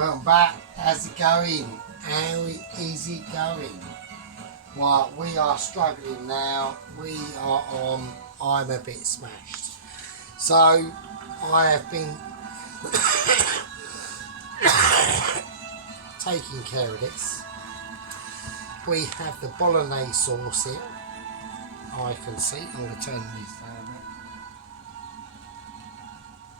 Welcome back. How's it going? How is it going? Well, we are struggling now. We are on I'm a bit smashed. So I have been taking care of this. We have the bolognese sauce here. I can see. I'm going to turn this down.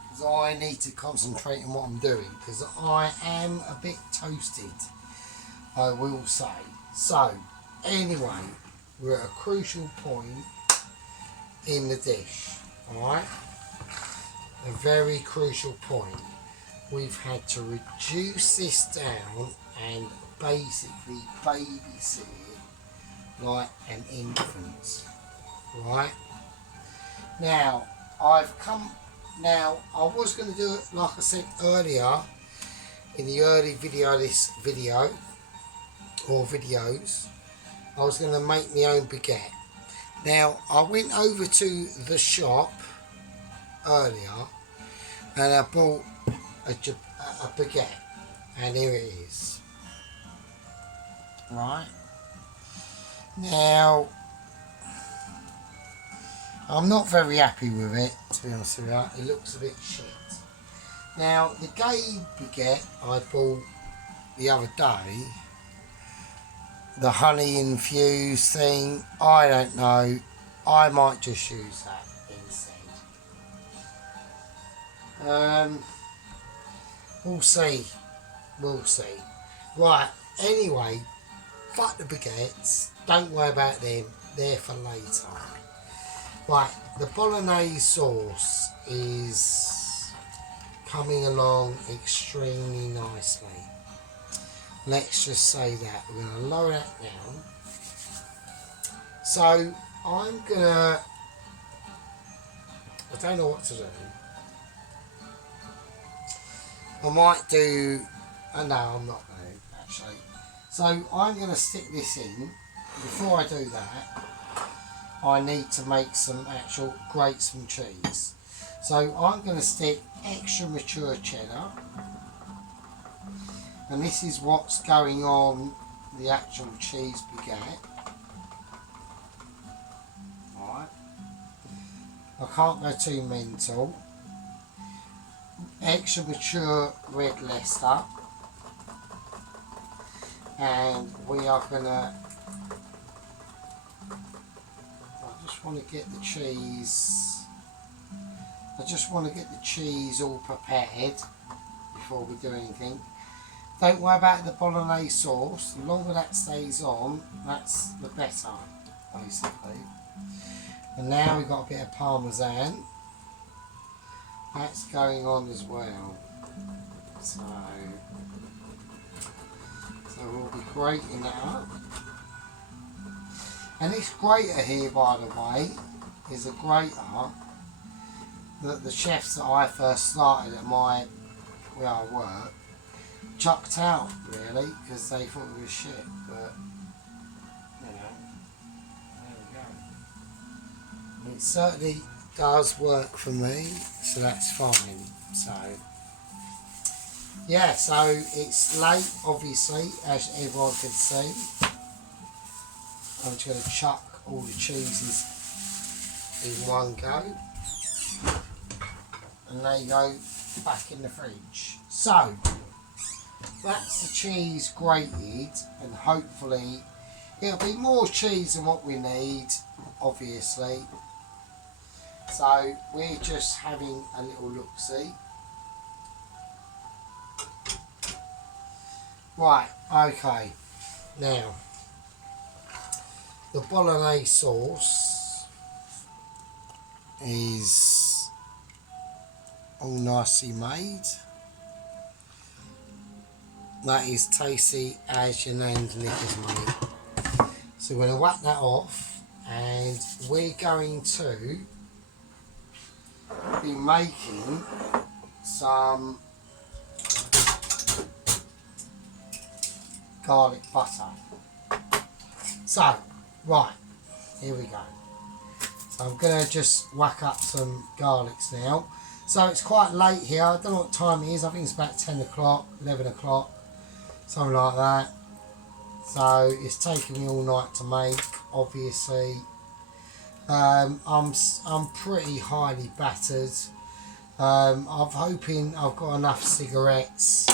Because I need to concentrate on what I'm doing. Because I am a bit toasted, I will say. So, anyway, we're at a crucial point in the dish. Alright? A very crucial point. We've had to reduce this down and basically babysit it like an infant. Right? Now, I was going to do it like I said earlier in the early video, videos, I was going to make my own baguette. Now, I went over to the shop earlier and I bought a baguette, and here it is. Right? Now, I'm not very happy with it, to be honest with you. It looks a bit shit. Now, the Gabe baguette I bought the other day, the honey infused thing, I don't know. I might just use that instead. We'll see. We'll see. Right, anyway, fuck the baguettes. Don't worry about them. They're for later. Right, the bolognese sauce is coming along extremely nicely. Let's just say that. We're going to lower that down. So, I'm going to... I don't know what to do. I might do... no, I'm not going to, actually. So, I'm going to stick this in. Before I do that, I need to make grate some cheese. So I'm going to stick extra mature cheddar, and this is what's going on the actual cheese baguette. Alright, I can't go too mental. Extra mature red Leicester, and we are going to... I just want to get the cheese all prepared before we do anything. Don't worry about the bolognese sauce. The longer that stays on, that's the better, basically. And now we've got a bit of parmesan. That's going on as well. So we'll be grating that up. And this grater here, by the way, is a grater that the chefs that I first started at where I work chucked out, really, because they thought it was shit. But, you know, there we go. It certainly does work for me, so that's fine. So, yeah, so it's late, obviously, as everyone can see. I'm just going to chuck all the cheeses in one go, and they go back in the fridge. So that's the cheese grated, and hopefully it'll be more cheese than what we need, obviously. So we're just having a little look-see. Right, okay, now the bolognese sauce is all nicely made. That is tasty as your name's Nickers, mate. So we're going to whack that off, and we're going to be making some garlic butter. So, right, here we go. So I'm going to just whack up some garlics now. So it's quite late here. I don't know what time it is. I think it's about 10 o'clock, 11 o'clock, something like that. So it's taken me all night to make, obviously. I'm pretty highly battered. I'm hoping I've got enough cigarettes.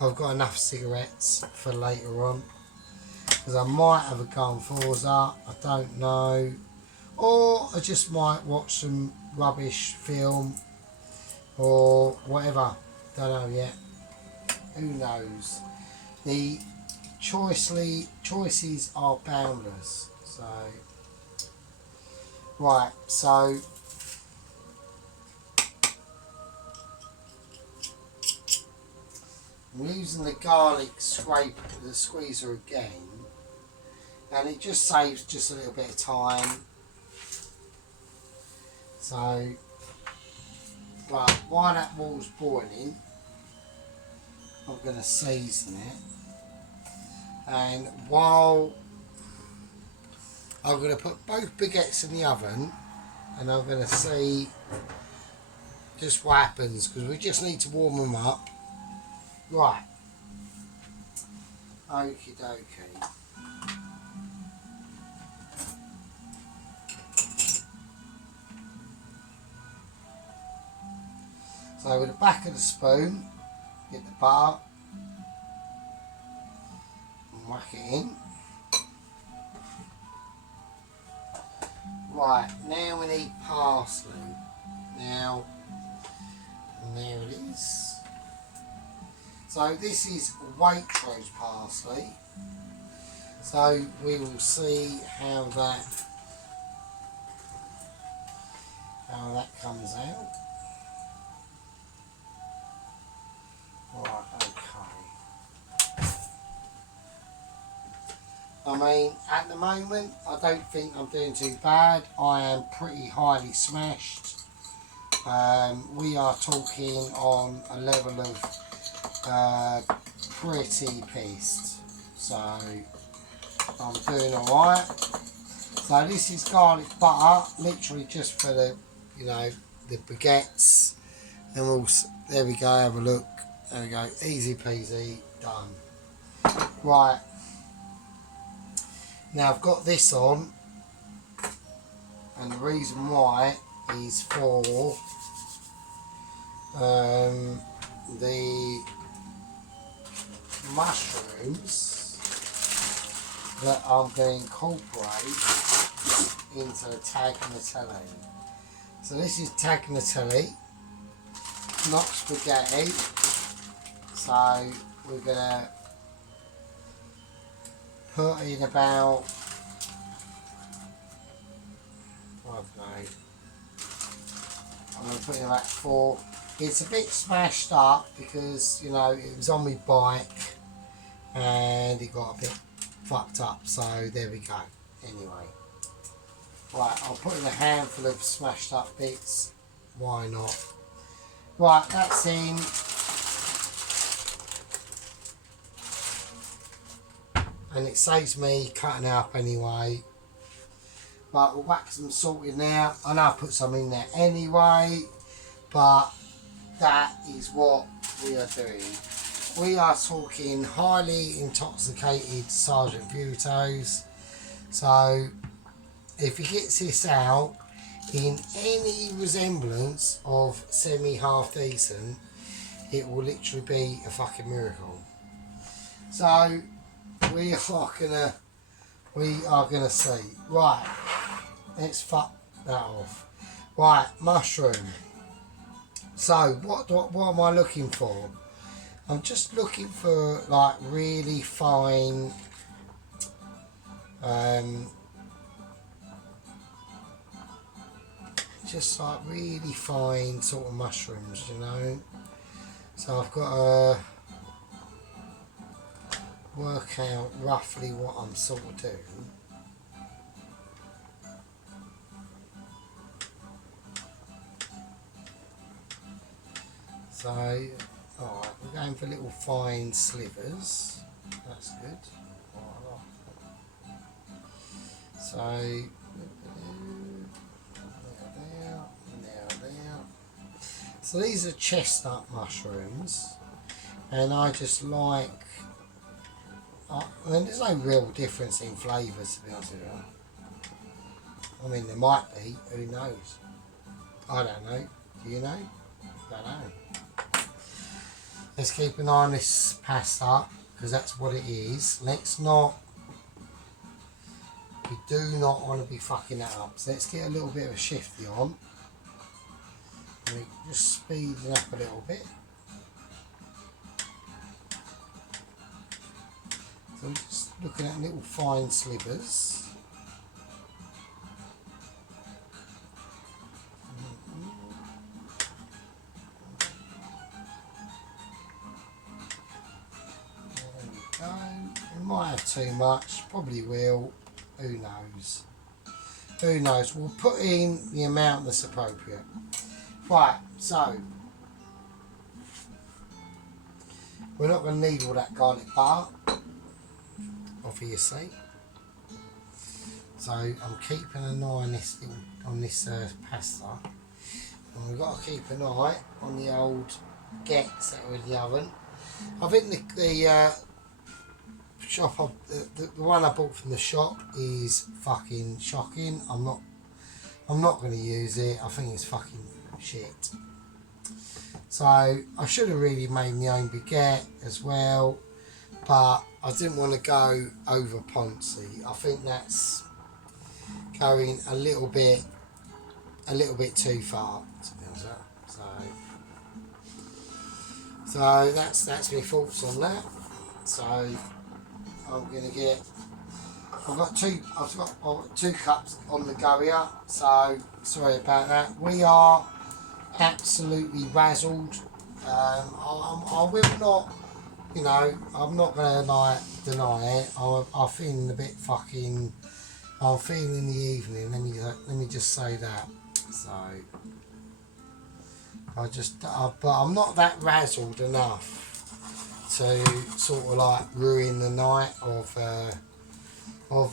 I've got enough cigarettes for later on. Because I might have a gun Forza, I don't know. Or I just might watch some rubbish film or whatever. Don't know yet. Who knows? The choices are boundless. So, right, so I'm using the garlic the squeezer again, and it just saves just a little bit of time. So, right, while that water's boiling, I'm going to season it, and while I'm going to put both baguettes in the oven, and I'm going to see just what happens, because we just need to warm them up. Right, okie dokie. So with the back of the spoon, get the butter and whack it in. Right, now we need parsley. Now, and there it is. So this is Waitrose parsley. So we will see how that comes out. Right, okay. I mean, at the moment, I don't think I'm doing too bad. I am pretty highly smashed. We are talking on a level of pretty pissed. So, I'm doing alright. So this is garlic butter, literally just for the, the baguettes. And we'll, there we go, have a look. There we go, easy peasy, done. Right. Now I've got this on, and the reason why is for the mushrooms that I'm going to incorporate into the tagliatelle. So this is tagliatelle, not spaghetti. So we're going to put in about, I don't know, I'm going to put in about 4. It's a bit smashed up because, it was on my bike and it got a bit fucked up, so there we go. Anyway, right, I'll put in a handful of smashed up bits, why not? Right, that's in. And it saves me cutting up anyway. But we'll whack some salt in there. I know I put some in there anyway, but that is what we are doing. We are talking highly intoxicated Sergeant Butos. So if he gets this out in any resemblance of semi-half decent, it will literally be a fucking miracle. So we are gonna see. Right, let's fuck that off. Right, mushroom. So what am I looking for? I'm just looking for like really fine just like really fine sort of mushrooms, So I've got to work out roughly what I'm sort of doing. So, alright, we're going for little fine slivers. That's good. So, there. So these are chestnut mushrooms, and I just like. I mean, there's no real difference in flavours, to be honest with you. I mean, there might be. Who knows? I don't know. Do you know? Don't know. Let's keep an eye on this pasta because that's what it is. Let's not. We do not want to be fucking that up. So let's get a little bit of a shifty on. And we just speed it up a little bit. So we're just looking at little fine slivers. Might have too much, probably will, who knows. Who knows, we'll put in the amount that's appropriate. Right, so we're not going to need all that garlic butter, obviously. So I'm keeping an eye on this pasta. And we've got to keep an eye on the old gets that are in the oven. I think the shop the one I bought from the shop is fucking shocking. I'm not going to use it. I think it's fucking shit. So I should have really made my own baguette as well, but I didn't want to go over Ponzi. I think that's going a little bit too far, to be honest. So that's my thoughts on that. So I'm gonna get. I've got two cups on the go here. So sorry about that. We are absolutely razzled. I will not. You know, I'm not gonna deny it. I'm feeling a bit fucking. I'm feeling in the evening. Let me just say that. So but I'm not that razzled enough to sort of ruin the night of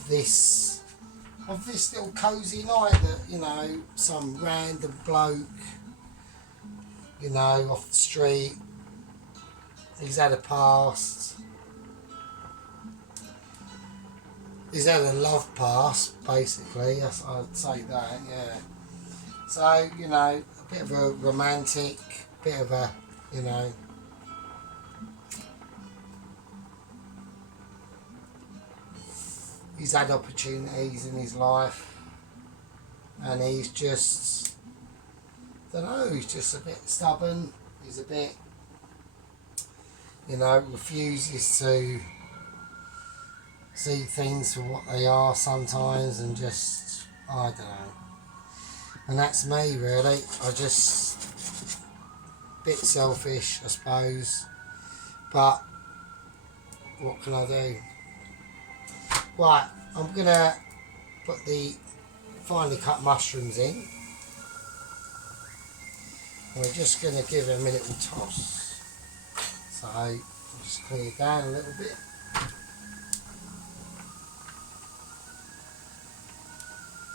this little cosy night that some random bloke off the street, he's had a past, he's had a love past basically. Yes, I'd say that, yeah. So a bit of a romantic, bit of a he's had opportunities in his life, and he's just, he's just a bit stubborn. He's a bit, refuses to see things for what they are sometimes, and just, I don't know. And that's me, really. I just, a bit selfish, I suppose, but what can I do? Right, I'm gonna put the finely cut mushrooms in. And we're just gonna give them a little toss. So I'll just clear it down a little bit.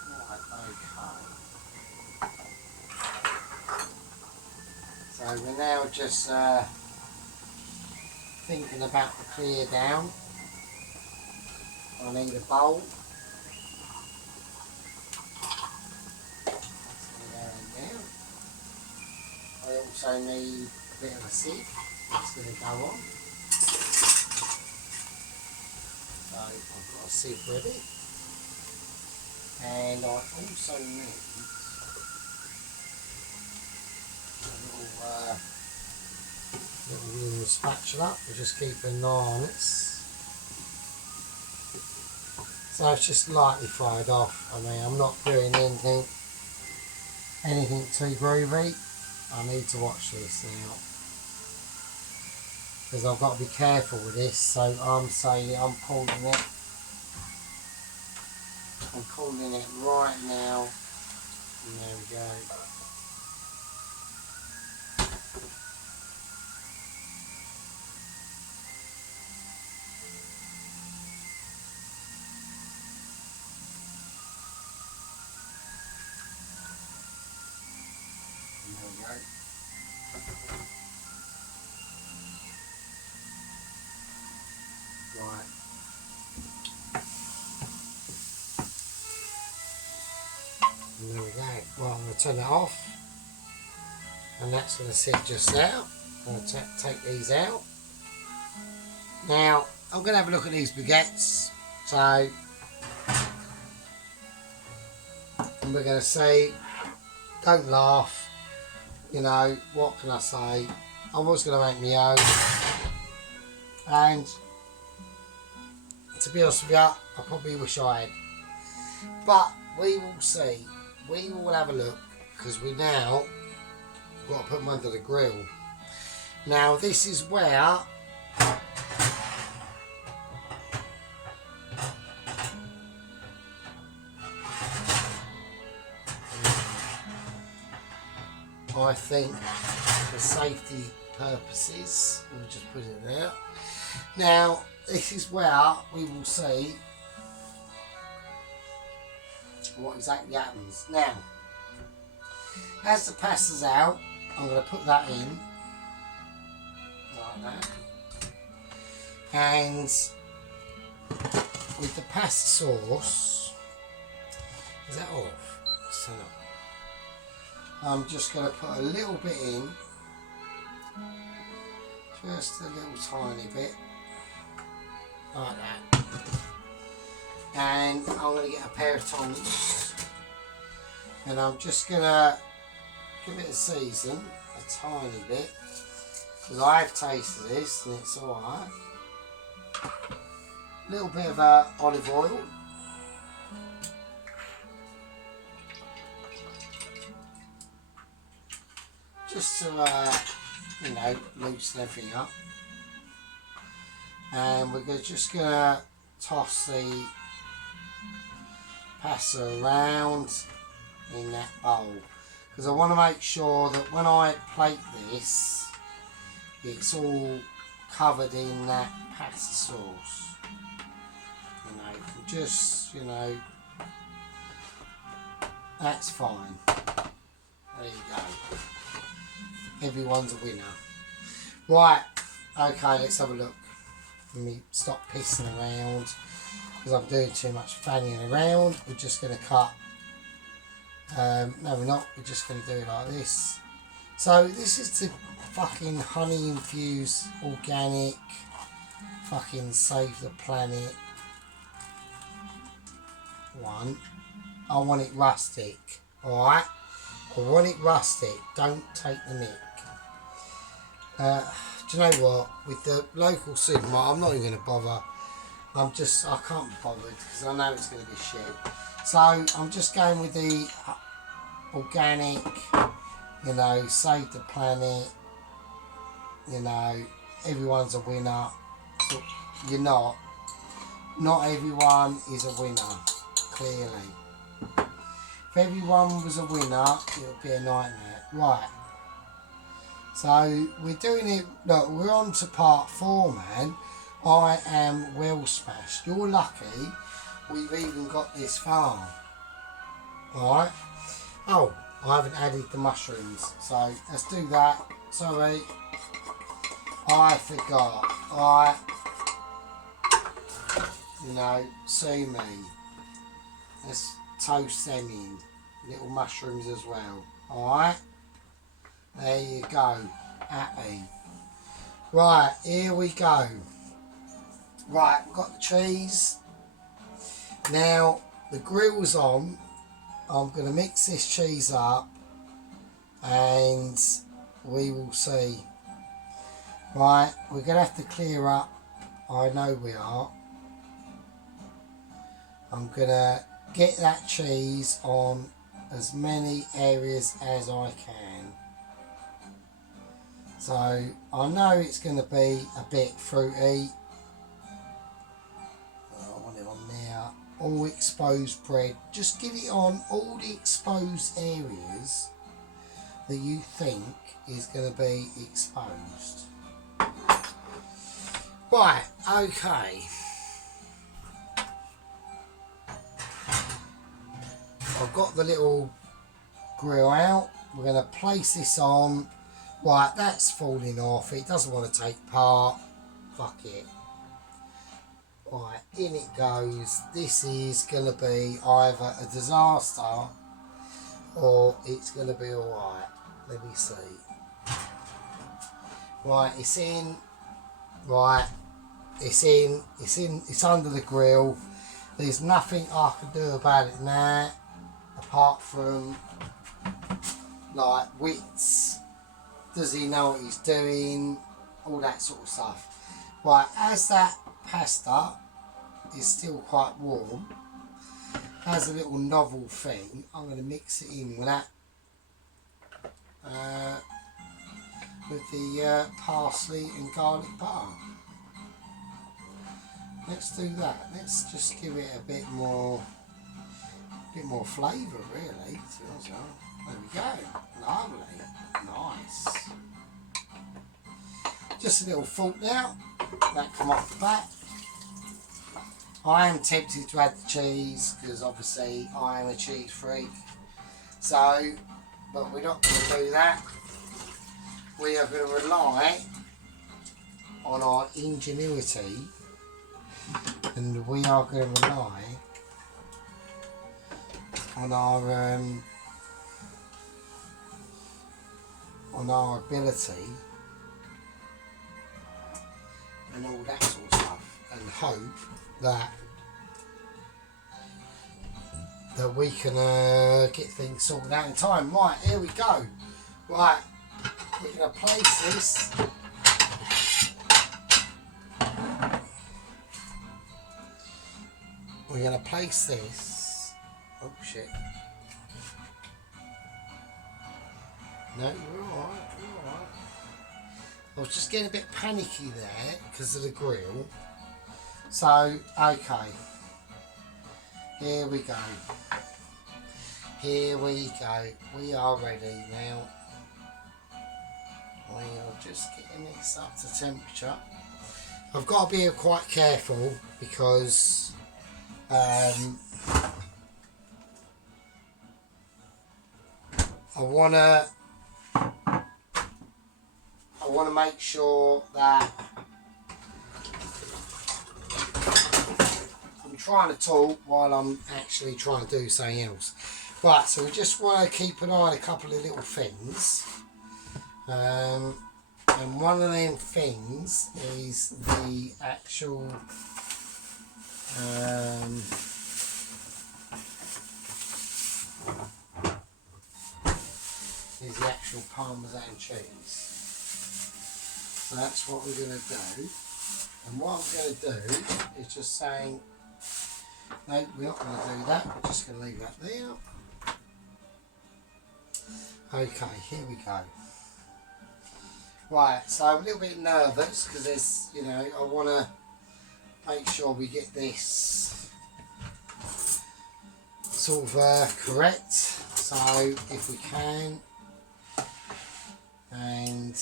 Right, okay. So we're now just thinking about the clear down. I need a bowl. I also need a bit of a sieve that's going to go on. So I've got a sieve ready. And I also need a little wooden spatula. We're just keeping an eye on this. So it's just lightly fried off. I mean, I'm not doing anything too groovy. I need to watch this now, because I've got to be careful with this. So I'm calling it right now. And there we go. There we go. And there we go. Well, I'm going to turn it off. And that's going to sit just there. I'm going to take these out. Now, I'm going to have a look at these baguettes. So, and we're going to see, don't laugh, you know, what can I say? I was going to make my own. And, to be honest with you, I probably wish I had. But, we will see. We will have a look, because we now got to put them under the grill. Now this is where I think for safety purposes, we'll just put it there. Now this is where we will see what exactly happens. Now, as the pasta's out, I'm going to put that in like that, and with the pasta sauce, is that off? So I'm just going to put a little bit in, just a little tiny bit, like that, and I'm going to get a pair of tongs, and I'm just going to give it a season, a tiny bit, because I have tasted this and it's alright. A little bit of olive oil. Just to, you know, loosen everything up. And we're just going to toss the pasta around in that bowl. Because I want to make sure that when I plate this, it's all covered in that pasta sauce. You know, just, you know, that's fine. There you go. Everyone's a winner. Right, okay, let's have a look. Let me stop pissing around because I'm doing too much fanning around. We're just going to cut. No, we're not. We're just going to do it like this. So this is the fucking honey infused organic fucking save the planet one. I want it rustic. Alright? I want it rustic. Don't take the mick. Do you know what? With the local supermarket, I'm not even going to bother. I can't be bothered because I know it's going to be shit. So I'm just going with the organic, you know, save the planet, you know, everyone's a winner. But you're not. Not everyone is a winner, clearly. If everyone was a winner, it would be a nightmare. Right. So we're doing it, look, we're on to part 4, man. I am well smashed. You're lucky we've even got this far. Alright. Oh, I haven't added the mushrooms. So let's do that. Sorry. I forgot. Alright. You know, see me. Let's toast them in. Little mushrooms as well. Alright. There you go. Happy. Right, here we go. Right, we've got the cheese. Now, the grill's on. I'm going to mix this cheese up and we will see. Right, we're going to have to clear up. I know we are. I'm going to get that cheese on as many areas as I can. So, I know it's going to be a bit fruity. I want it on there. All exposed bread. Just get it on all the exposed areas that you think is going to be exposed. Right, okay. I've got the little grill out. We're going to place this on. Right, that's falling off. It doesn't want to take part. Fuck it. Right, in it goes. This is going to be either a disaster or it's going to be alright. Let me see. Right, it's in. Right, it's under the grill. There's nothing I can do about it now, apart from like wits. Does he know what he's doing? All that sort of stuff. Right, as that pasta is still quite warm, as a little novel thing, I'm going to mix it in with that, with the parsley and garlic butter. Let's do that. Let's just give it a bit more flavour, really. There we go. Lovely. Nice. Just a little thought now. That come off the back. I am tempted to add the cheese because obviously I am a cheese freak. So, but we're not going to do that. We are going to rely on our ingenuity, and we are going to rely on our ability and all that sort of stuff, and hope that we can get things sorted out in time. Right, here we go. Right, we're going to place this. We're going to place this. Oh shit. No, you're alright, you're alright. I was just getting a bit panicky there because of the grill. So, okay. Here we go. Here we go. We are ready now. We are just getting this up to temperature. I've got to be quite careful because I want to make sure that I'm trying to talk while I'm actually trying to do something else. Right, so we just want to keep an eye on a couple of little things. And one of them things is the actual Parmesan cheese. So that's what we're going to do. And what I'm going to do is just saying, no, we're not going to do that. We're just going to leave that there. Okay, here we go. Right, so I'm a little bit nervous because there's, I want to make sure we get this sort of correct. So if we can, and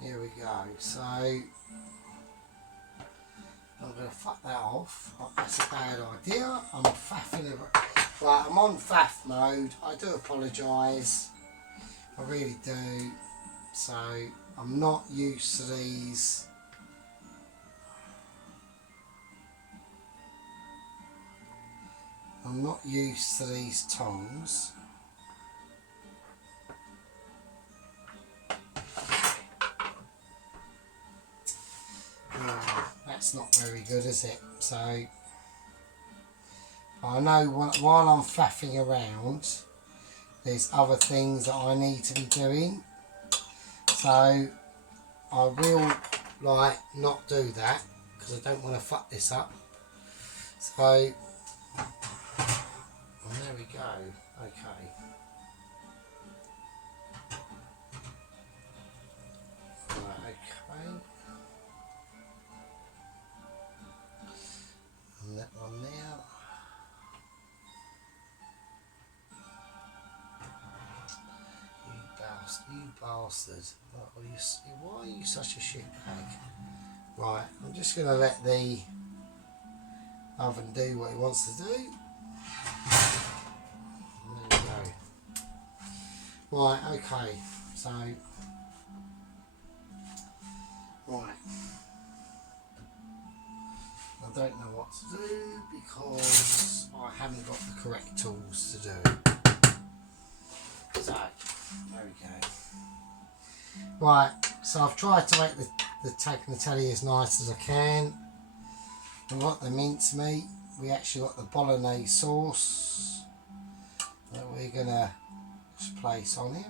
here we go. So I'm going to fuck that off. That's a bad idea. I'm faffing around. Right, I'm on faff mode. I do apologise. I really do. So I'm not used to these. I'm not used to these tongs. That's not very good, is it? So I know while I'm faffing around, there's other things that I need to be doing. So I will not do that because I don't want to fuck this up. So there we go. Okay. Right, okay. And that one there. You bastard. Why are you such a shitbag? Right, I'm just going to let the oven do what it wants to do. There we go. Right, okay. So, right. I don't know what to do because I haven't got the correct tools to do it. Right, so I've tried to make the tagliatelle as nice as I can. We've got the mincemeat. We actually got the bolognese sauce that we're going to just place on here.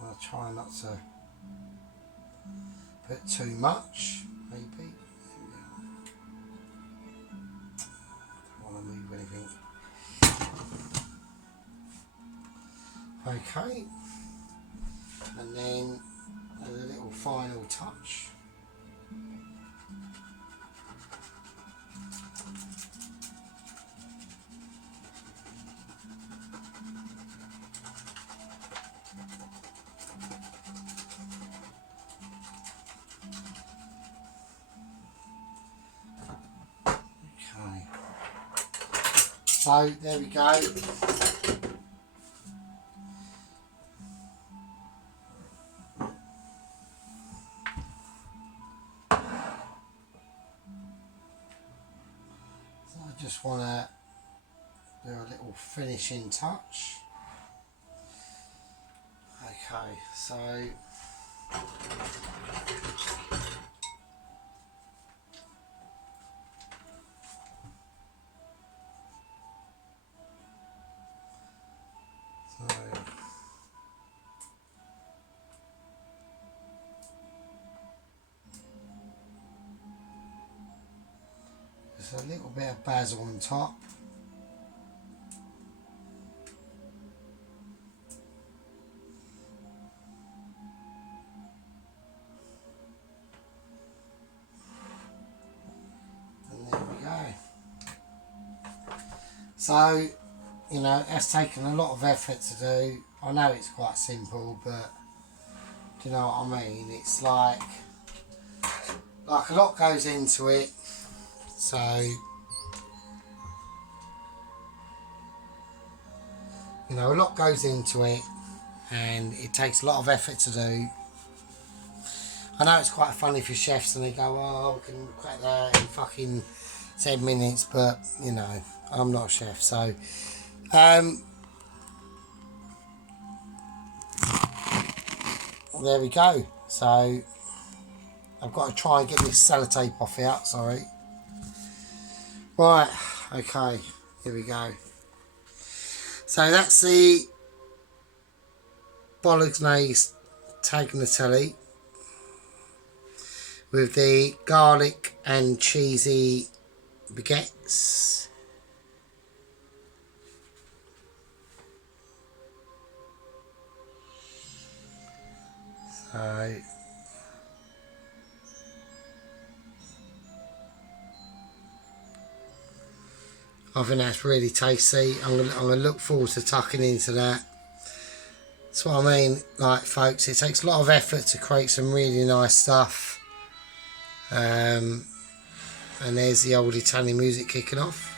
I'll try not to put too much, maybe. Don't want to move anything. Okay, and then a little final touch. Okay, so there we go. I just want to do a little finishing touch. Okay, so just a little bit of basil on top. And there we go. So, you know, it's taken a lot of effort to do. I know it's quite simple, but do you know what I mean? It's like a lot goes into it. So, you know, a lot goes into it and it takes a lot of effort to do. I know it's quite funny for chefs and they go, oh, we can crack that in fucking 10 minutes, but, you know, I'm not a chef, so there we go. So I've got to try and get this sellotape off out, sorry. Right, okay, here we go. So that's the bolognese tagliatelle with the garlic and cheesy baguettes. So I think that's really tasty. I'm gonna look forward to tucking into that. That's what I mean, like folks, it takes a lot of effort to create some really nice stuff. And there's the old Italian music kicking off.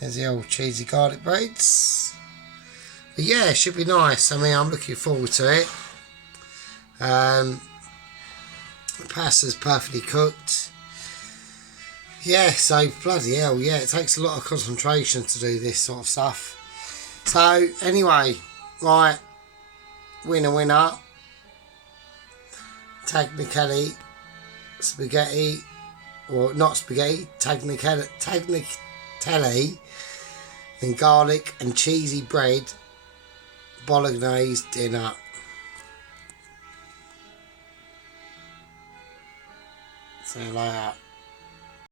There's the old cheesy garlic breads. But yeah, it should be nice. I mean, I'm looking forward to it. The pasta's perfectly cooked. Yeah, so bloody hell, yeah, it takes a lot of concentration to do this sort of stuff. So anyway, right, winner, tagliatelle, spaghetti, or not spaghetti, tagliatelle and garlic and cheesy bread bolognese dinner. See you later.